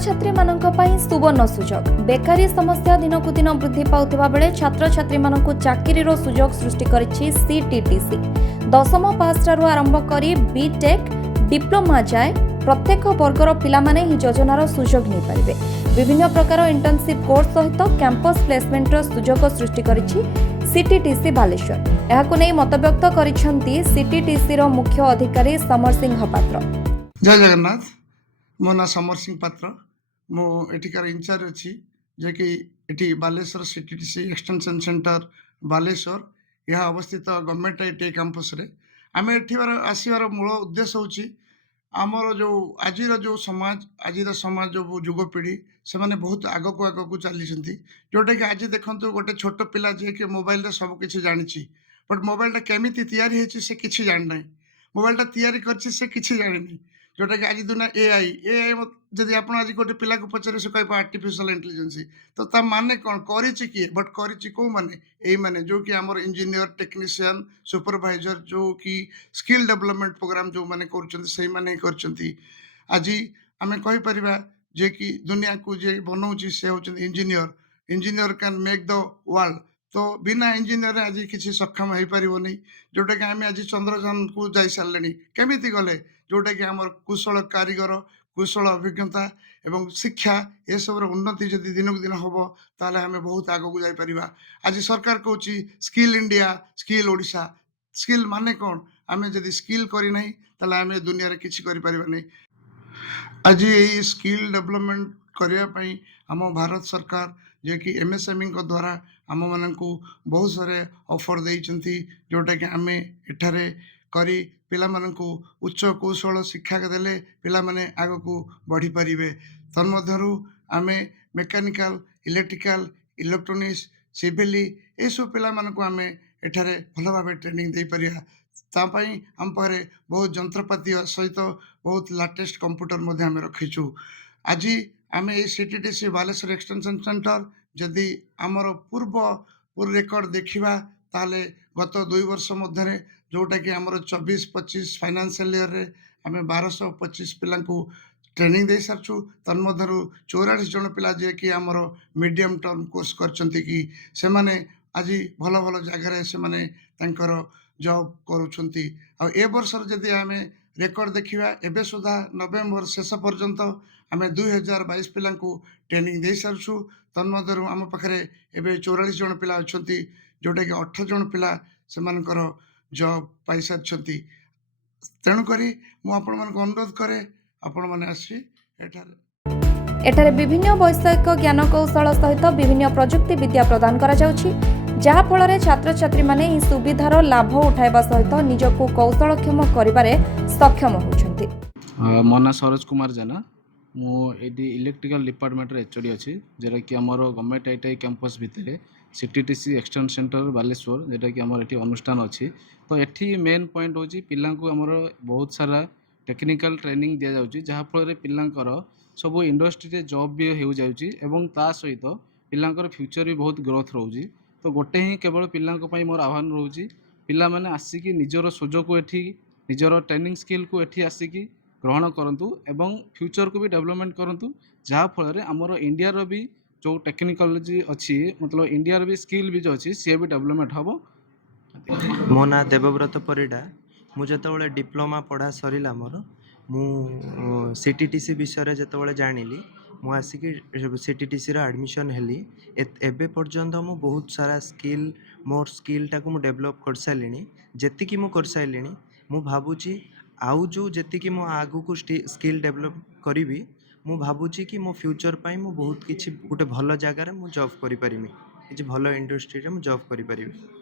ଛାତ୍ରଛାତ୍ରୀ ମାନଙ୍କ ପାଇଁ ସୁବର୍ଣ୍ଣ ସୁଯୋଗ ବେକାରୀ ସମସ୍ୟା ଦିନକୁ ଦିନ ବୃଦ୍ଧି ପାଉଥିବା ବେଳେ ଛାତ୍ରଛାତ୍ରୀମାନଙ୍କୁ ଚାକିରିର ସୁଯୋଗ ସୃଷ୍ଟି କରିଛି ସିଟିଟିସି। ଦଶମ ପାସ୍ଠାରୁ ଆରମ୍ଭ କରି ବିଟେକ୍ ଡିପ୍ଲୋମା ଯାଏ ପ୍ରତ୍ୟେକ ବର୍ଗର ପିଲାମାନେ ଏହି ଯୋଜନାର ସୁଯୋଗ ନେଇପାରିବେ। ବିଭିନ୍ନ ପ୍ରକାର ଇଣ୍ଟର୍ନସିପ୍ କୋର୍ସ ସହିତ କ୍ୟାମ୍ପସ ପ୍ଲେସମେଣ୍ଟର ସୁଯୋଗ ସୃଷ୍ଟି କରିଛି ସିଟିଟିସି ବାଲେଶ୍ୱର। ଏହାକୁ ନେଇ ମତବ୍ୟକ୍ତ କରିଛନ୍ତି ସିଟିଟିସିର ମୁଖ୍ୟ ଅଧିକାରୀ ସମର ସିଂହ ପାତ୍ର। जय जगन्नाथ। मो ना समर सिंह पात्र। मो एठिकार इंचार्ज अच्छी जे कि AT Baleswar CTTC extension centre Baleswar यह अवस्थित गवर्नमेंट आईटीआई कैंपस रे आम एठिबार आसबार मूल उद्देश्य होची आमर जो आज समाज जो युवपीढ़ी से माने बहुत आग को चली जोटा कि आज देखो गोटे छोट पिला जे कि मोबाइल रे सब किछि जानिछि बट मोबाइल केमिति तैयारी हेछि से किछि जान नै मोबाइल तैयारी करछि से किछि जानिनी जोटा कि आज दुनिया एआई जदि आप आज गोटे पिला को पचारे से कह आर्टिफिशियल इंटेलिजेंस तो ता माने कौन करिछि किए बट करिछि को माने एई माने जो कि हमर इंजीनियर टेक्नीशियन सुपरवाइजर जो कि स्किल डेवलपमेंट प्रोग्राम जो माने करछन्ती सेही माने करछन्ती। आज आमे कहि परिबा जे कि दुनिया को जे बनौछि से होछन्ती engineer can make the world तो बिना इंजीनियर आज किसी सक्षम हो पार नहीं जोटा कि आम आज चंद्रयान को जाई सारे केमिति गले जोटा कि आम कुशल कारीगर कुशल अभिज्ञता एवं शिक्षा ये सब उन्नति जदि दिन को दिन हम ताले आम बहुत आग को जापर। आज सरकार कहूँ skill India skill Odisha skill माने कौन आम जदि स्किल करना ताले आम दुनिया रे किछि करि परिबा नहीं। आज ये स्किल डेवलपमेंट करने आम भारत सरकार जे कि एमएसएमई द्वारा आम मान बहुत सारे ऑफर देइचंती जोटा कि आम एठारे करी पिला माननकु उच्च कौशल शिक्षा देले पिला माने आग को बढ़ी पारिबे। तन्मध्यरु आमे मेकानिकल इलेक्ट्रिकल इलेक्ट्रोनिक्स सिविल ए सब पिला माननकु आमे एठारे भल भाबे ट्रेनिंग दे परिया तापई आम पारे बहुत जंत्रपाति सहित बहुत लेटेस्ट कंप्यूटर मध्य आमे रखिछु। आज आमे ए सीटीटीसी बालेश्वर एक्सटेंशन सेंटर जदि आमर पूर्व रेकर्ड देखिबा ताले गत 2 वर्ष मध्य जोटा कि आमर 24-25 फाइनेंशियल ईयर रे आमे 1225 पिला को ट्रेनिंग दे सारछु। तन्मध्यरु 44 जन पिला जे कि आमर मीडियम टर्म कोर्स करचंती कि से माने आज भल भल जगह रे से माने तांकर जॉब करूछंती। आ ए वर्ष जदि आमे रेकर्ड देखिबा एबे सुधा नवेम्बर शेष पर्यंत आमे 2022 पिला को ट्रेनिंग दे सारछु। तन्मध्यरु आम पाखरे एबे 44 जन पिला अछंती जोटा कि 18 जन पिला से मानकर जॉब पाई सारछंती। तेणु करी मु आपण मन को अनुरोध करे आपण माने आसी एठारे विभिन्न वैषयिक ज्ञान कौशल सहित विभिन्न प्रजुक्ति विद्या प्रदान करा जाउछि जहा फଳରେ छात्रछात्री माने ଏହି ସୁବିଧାର ଲାଭ ଉଠାଇବା ସହିତ ନିଜକୁ କୌଶଳକ୍ଷମ କରିବାରେ ସକ୍ଷମ ହେଉଛନ୍ତି। ମୋ ନାଁ ସରୋଜ କୁମାର ଜେନା ମୁଁ ଏଠି इलेक्ट्रिकल डिपार्टमेंट रे एचओडी अछि जेरा कि हमर गवर्नमेंट आईटीआई कैंपस भितरे सीटीटीसी एक्सटेंशन सेंटर बालेश्वर जेटा कि हमर एठी अनुष्ठान अछि तो एठी मेन पॉइंट होची पिल्ला को हमर बहुत सारा टेक्निकल ट्रेनिंग दिया जाउची जहा फଳରେ पिल्लांकर सब इंडस्ट्री रे जॉब भी हेउ जाउची एवं ता सहित पिल्लांकर फ्यूचर भी बहुत ग्रोथ रहउची। तो गोटे ही केवल पिल्लांक पई मोर आह्वान रहउची पिल्ला माने आसिकी निजर सुजोग को एठी निजर ट्रेनिंग स्किल को एठी आसिकी ग्रहण करंतु एवं फ्यूचर को भी डेवलपमेंट करंतु जहा फଳରେ हमर इंडिया रो भी जो टेक्नोलॉजी अच्छी मतलब इंडिया रो भी स्किल भी जो अच्छी सी भी डेवलपमेंट हबो। मो ना देवव्रत परिडा मु जतबेले डिप्लोमा पढ़ा सरिला मोर मु सीटीटीसी विषय जतबेले जानिली मु आसिकी सीटीटीसी रो एडमिशन हेली एबे पर्यंत मु बहुत सारा स्किल मोर स्किल टाको मु डेवलप कर सारिलिनी जेतिकी मु कर सारिलिनी मु भाबुची आउ जो जेतिकी मु आगु को स्किल डेवलप करिवि मु भाबुची कि मो फ्यूचर पाई मु बहुत किछि गोटे भल जगह रे मु जॉब करि परिमी किछि भल इंडस्ट्री रे मु जॉब करि परिमी।